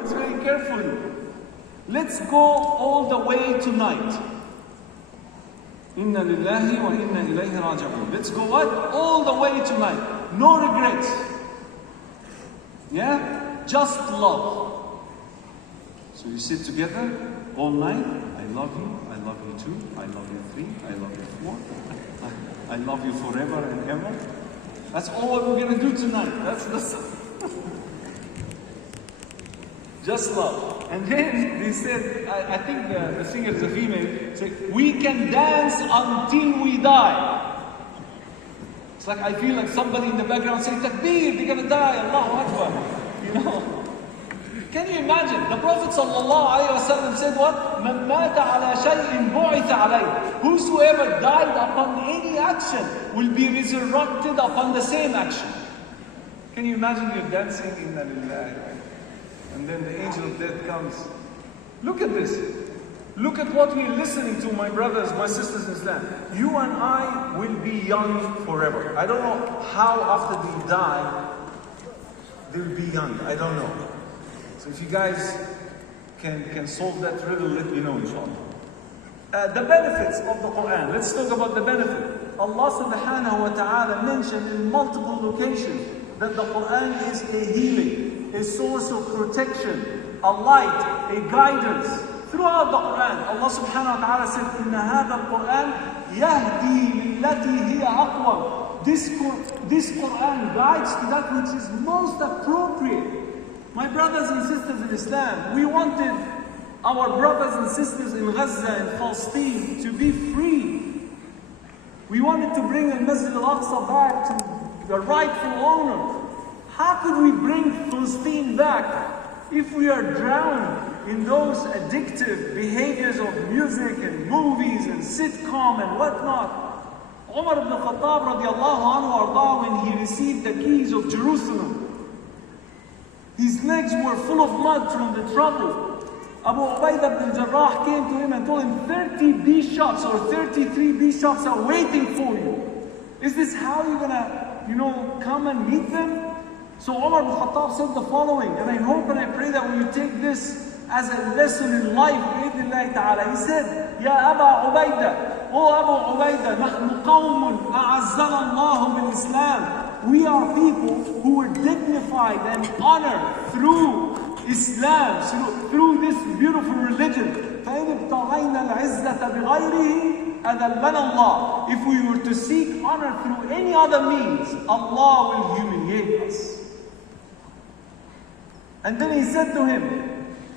words very carefully. Let's go all the way tonight. Inna lillahi wa inna ilayhi raji'un. Let's go what? All the way tonight. No regrets. Yeah? Just love. So you sit together all night. I love you too. I love you three. I love you four. I love you forever and ever. That's all we're going to do tonight. That's just love. And then they said, I think the singer is a female, said, we can dance until we die. It's like I feel like somebody in the background saying, Takbir, they're going to die, Allahu Akbar. You know? Can you imagine? The Prophet ﷺ said what? مَنْ مَاتَ عَلَى شَيْءٍ بُعِثَ عَلَيْهِ. Whosoever died upon any action will be resurrected upon the same action. Can you imagine you're dancing in the lillahi? And then the angel of death comes. Look at this. Look at what we're listening to, my brothers, my sisters in Islam. You and I will be young forever. I don't know how after we die, they'll be young. I don't know. So if you guys can solve that riddle, let me know, inshallah. The benefits of the Quran. Let's talk about the benefit. Allah subhanahu wa ta'ala mentioned in multiple locations that the Quran is a healing, a source of protection, a light, a guidance. Throughout the Quran, Allah subhanahu wa ta'ala said, إِنَّ هَذَا الْقُرْآنِ يَهْدِي لِلَّتِي هِيَ أَقْوَمُ. This Quran guides to that which is most appropriate. My brothers and sisters in Islam, we wanted our brothers and sisters in Gaza and Palestine to be free. We wanted to bring the Masjid al-Aqsa back to the rightful owner. How could we bring Palestine back if we are drowned in those addictive behaviors of music and movies and sitcom and whatnot? Umar ibn Khattab radiallahu anhu arda, when he received the keys of Jerusalem, his legs were full of mud from the trouble. Abu Ubaidah ibn Jarrah came to him and told him, 30 bishops or 33 bishops are waiting for you. Is this how you're gonna, come and meet them? So Umar ibn Khattab said the following, and I hope and I pray that when you take this as a lesson in life, bi'idhnillahi ta'ala, he said, Ya Aba Ubaidah, O Abu Ubaidah, نحن قوم أعزنا الله بالإسلام. We are people who were dignified and honored through Islam, through this beautiful religion. فَإِنِ ابْتَغَيْنَا الْعِزَّةَ بِغَيْرِهِ أَذَلَّنَا اللَّهُ. If we were to seek honor through any other means, Allah will humiliate us. And then he said to him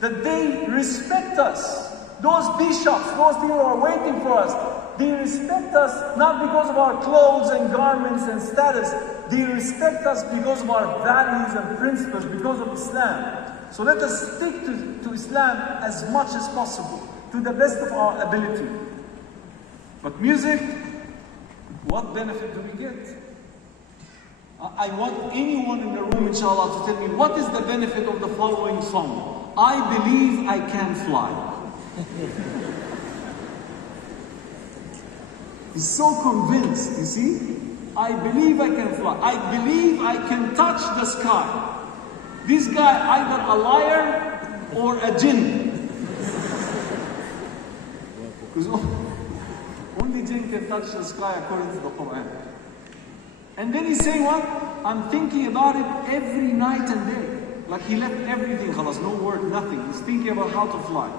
that they respect us. Those bishops, those people who are waiting for us, they respect us not because of our clothes and garments and status. They respect us because of our values and principles, because of Islam. So let us stick to Islam as much as possible, to the best of our ability. But music, what benefit do we get? I want anyone in the room, inshallah, to tell me what is the benefit of the following song. I believe I can fly. He's so convinced, you see? I believe I can fly. I believe I can touch the sky. This guy either a liar or a jinn. Because only jinn can touch the sky according to the Quran. And then he's saying what? I'm thinking about it every night and day. Like he left everything, khalas, no word, nothing. He's thinking about how to fly.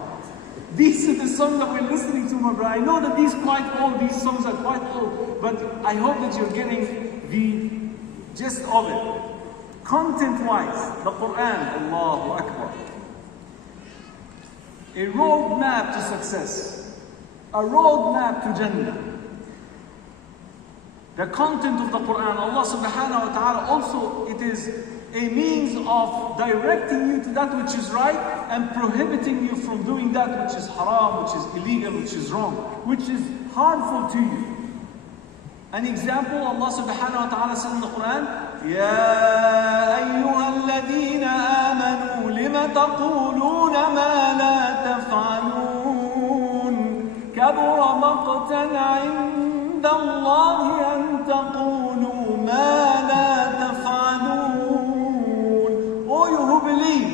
These are the songs that we're listening to, my brother. I know that these songs are quite old, but I hope that you're getting the gist of it. Content-wise, the Quran, Allahu Akbar. A roadmap to success. A roadmap to Jannah. The content of the Quran, Allah subhanahu wa ta'ala also, it is a means of directing you to that which is right and prohibiting you from doing that which is haram, which is illegal, which is wrong, which is harmful to you. An example, Allah subhanahu wa ta'ala says in the Quran, يَا أَيُّهَا الَّذِينَ آمَنُوا لِمَ تَقُولُونَ مَا لَا تَفْعَلُونَ كَبُرَ مَقْتًا عِنْدَ اللَّهِ أَن تَقُولُوا مَا لَا تَفْعَلُونَ. Oh, you who believe,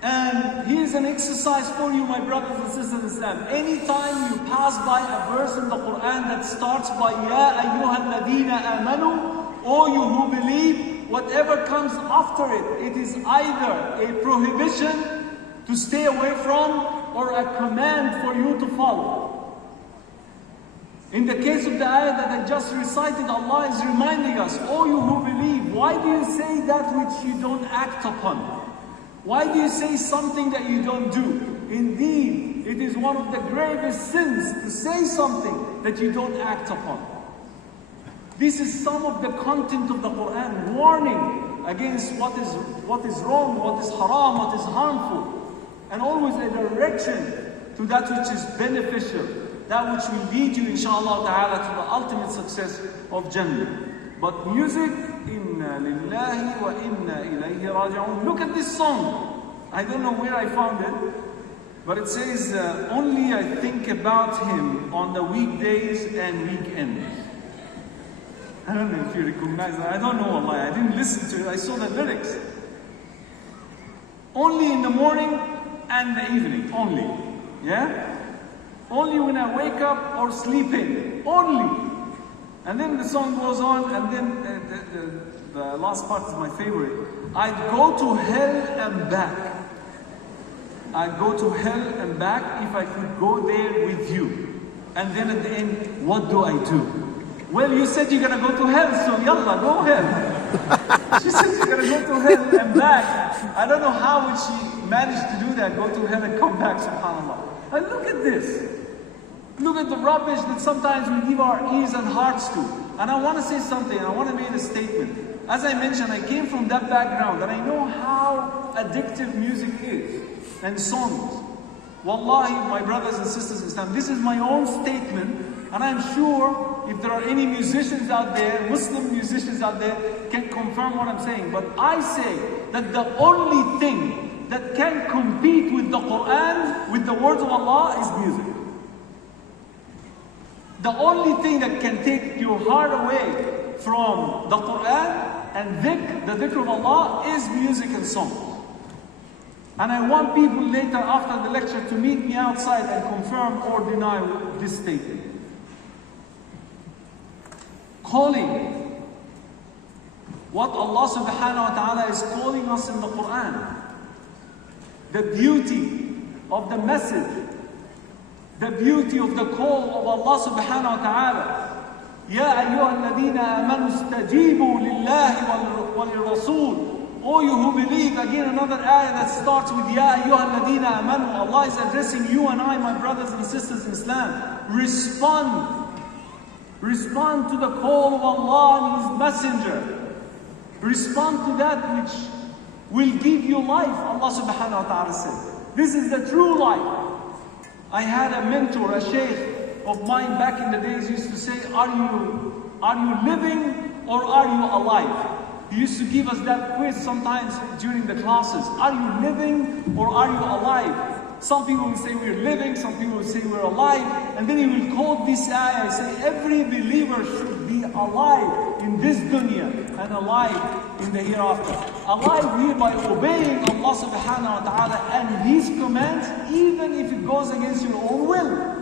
And here's an exercise for you, my brothers and sisters in Islam. Anytime you pass by a verse in the Quran that starts by Ya ayyuhal ladina amanu, O you who believe, whatever comes after it, it is either a prohibition to stay away from or a command for you to follow. In the case of the ayah that I just recited, Allah is reminding us, O you who believe, why do you say that which you don't act upon? Why do you say something that you don't do? Indeed, it is one of the gravest sins to say something that you don't act upon. This is some of the content of the Quran, warning against what is wrong, what is haram, what is harmful, and always a direction to that which is beneficial, that which will lead you, inshallah ta'ala, to the ultimate success of Jannah. But music, inna lillahi wa inna ilayhi raji'un. Look at this song. I don't know where I found it, but it says, only I think about him on the weekdays and weekends. I don't know if you recognize that. I don't know, Allah. I didn't listen to it. I saw the lyrics. Only in the morning and the evening. Only. Yeah? Only when I wake up or sleep in. Only. And then the song goes on, and then the last part is my favorite. I'd go to hell and back. I'd go to hell and back if I could go there with you. And then at the end, what do I do? Well, you said you're gonna go to hell, so yalla, go ahead. She said you're gonna go to hell and back. I don't know how would she manage to do that, go to hell and come back, subhanAllah. And look at this. Look at the rubbish that sometimes we give our ears and hearts to. And I want to say something, I want to make a statement. As I mentioned, I came from that background, and I know how addictive music is, and songs. Wallahi, my brothers and sisters in Islam, this is my own statement, and I'm sure if there are any musicians out there, Muslim musicians out there, can confirm what I'm saying. But I say that the only thing that can compete with the Quran, with the words of Allah, is music. The only thing that can take your heart away from the Quran and the dhikr of Allah is music and song. And I want people later after the lecture to meet me outside and confirm or deny this statement. Calling what Allah subhanahu wa ta'ala is calling us in the Quran. The beauty of the message. The beauty of the call of Allah subhanahu wa ta'ala. Ya ayyuha alladhina amanu istajibu lillahi wal rasul. O you who believe, again another ayah that starts with Ya ayyuha alladhina amanu. Allah is addressing you and I, my brothers and sisters in Islam. Respond. Respond to the call of Allah and His Messenger. Respond to that which will give you life, Allah subhanahu wa ta'ala said. This is the true life. I had a mentor, a sheikh of mine back in the days used to say, are you living or are you alive? He used to give us that quiz sometimes during the classes. Are you living or are you alive? Some people will say we're living, some people will say we're alive. And then he will quote this ayah and say, every believer should be alive in this dunya and alive in the hereafter. Alive here by obeying Allah subhanahu wa ta'ala and His commands, even if it goes against your own will.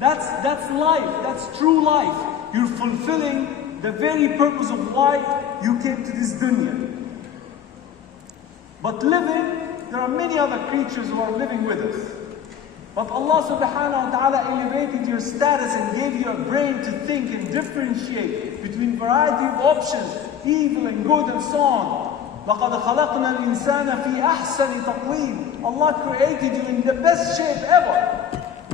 That's life, that's true life. You're fulfilling the very purpose of why you came to this dunya. But living, there are many other creatures who are living with us. But Allah subhanahu wa ta'ala elevated your status and gave you a brain to think and differentiate between variety of options, evil and good and so on. لَقَدْ خَلَقْنَا الْإِنسَانَ فِي أَحْسَنِ تَقْوِيمٍ. Allah created you in the best shape ever.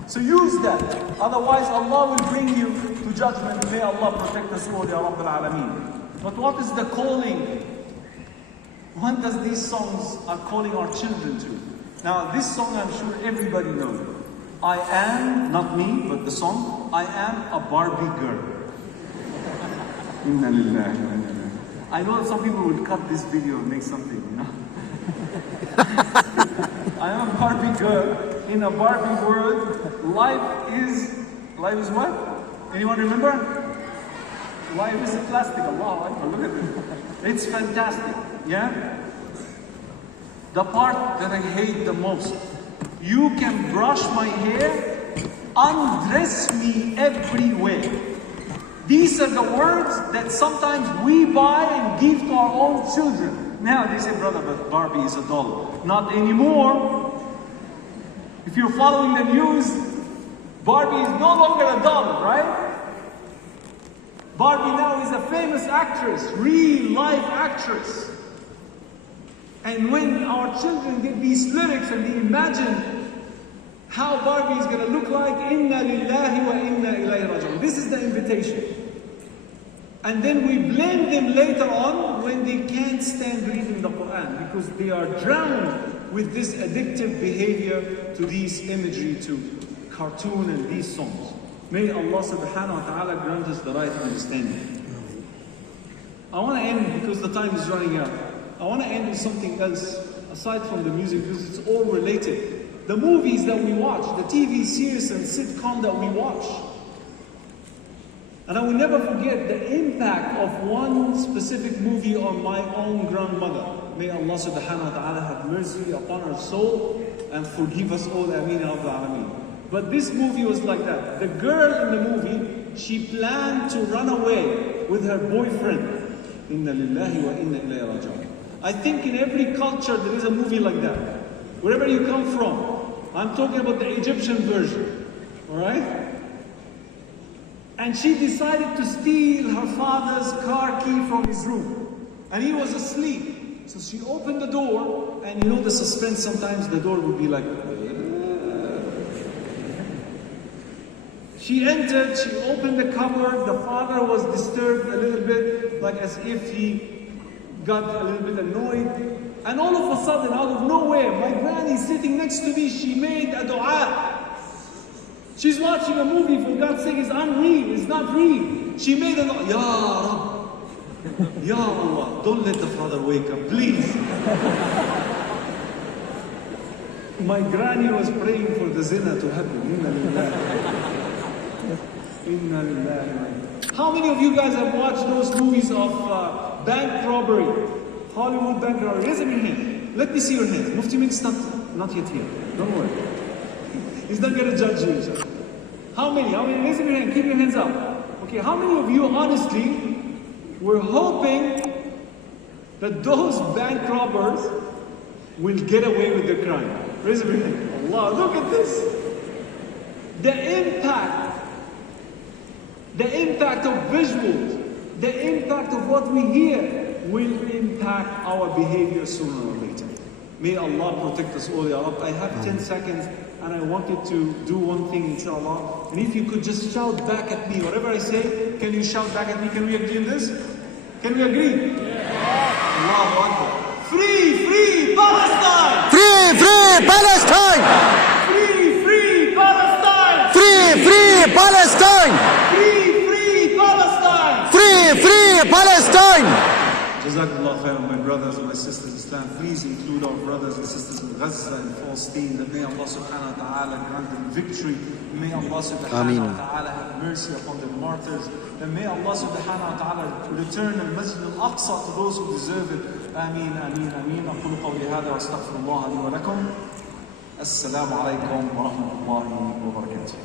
So use that. Otherwise Allah will bring you to judgment. May Allah protect us all, Ya Rabbil Alameen. But what is the calling? When does these songs are calling our children to? Now this song I'm sure everybody knows. I am, not me, but the song, I am a Barbie girl. Inna lillahi wa inna ilayhi. I know some people will cut this video and make something, you know. I am a Barbie girl in a Barbie world. Life is what? Anyone remember? Life is a plastic. Allah, look at this. It's fantastic. Yeah? The part that I hate the most. You can brush my hair, undress me everywhere. These are the words that sometimes we buy and give to our own children. Now they say, brother, but Barbie is a doll. Not anymore. If you're following the news, Barbie is no longer a doll, right? Barbie now is a famous actress, real life actress. And when our children get these lyrics and they imagine how Barbie is going to look like, inna lillahi wa inna ilayhi raji'un. This is the invitation. And then we blame them later on when they can't stand reading the Quran because they are drowned with this addictive behavior to these imagery, to cartoon and these songs. May Allah subhanahu wa ta'ala grant us the right understanding. I want to end because the time is running out. I want to end with something else aside from the music because it's all related. The movies that we watch, the TV series and sitcom that we watch. And I will never forget the impact of one specific movie on my own grandmother. May Allah subhanahu wa ta'ala have mercy upon her soul and forgive us all. Ameen ya Rabbal Alameen. But this movie was like that. The girl in the movie, she planned to run away with her boyfriend. Inna lillahi wa inna ilayhi raji'un. I think in every culture there is a movie like that. Wherever you come from. I'm talking about the Egyptian version. Alright? And she decided to steal her father's car key from his room. And he was asleep. So she opened the door, and you know the suspense, sometimes the door would be like... She entered, she opened the cupboard, the father was disturbed a little bit, like as if he got a little bit annoyed. And all of a sudden, out of nowhere, my granny sitting next to me, she made a dua. She's watching a movie, for God's sake, it's unreal, it's not real. She made a dua, Ya Rabb, Ya Allah, don't let the father wake up, please. My granny was praying for the zina to happen. Inna lillahi. Inna lillahi. How many of you guys have watched those movies of bank robbery? Hollywood bank robbery? Raise up your hand. Let me see your hands. Mufti Mint's not yet here. Don't worry. He's not going to judge you, inshallah. How many? How many? Raise up your hand. Keep your hands up. Okay, how many of you honestly were hoping that those bank robbers will get away with their crime? Raise up your hand. Allah, look at this. The impact of visuals, the impact of what we hear will impact our behavior sooner or later. May Allah protect us all, Ya Rabb. I have 10 seconds and I wanted to do one thing, inshallah. And if you could just shout back at me, whatever I say, can you shout back at me? Can we agree on this? Can we agree? Yeah. Allahu Akbar. Free, free Palestine! Free, free Palestine! Free, free Palestine! Free, free Palestine! Free, free Palestine! Free, free Palestine! Jazakallah khairan, my brothers and my sisters in Islam. Please include our brothers and sisters in Gaza and Palestine. That may Allah subhanahu wa ta'ala grant them victory. May Allah subhanahu wa ta'ala have mercy upon the martyrs. And may Allah subhanahu wa ta'ala return al-Masjid al-Aqsa to those who deserve it. Ameen, ameen, ameen. أقول قولي هذا وأستغفر الله لي ولكم. السلام عليكم ورحمة الله وبركاته.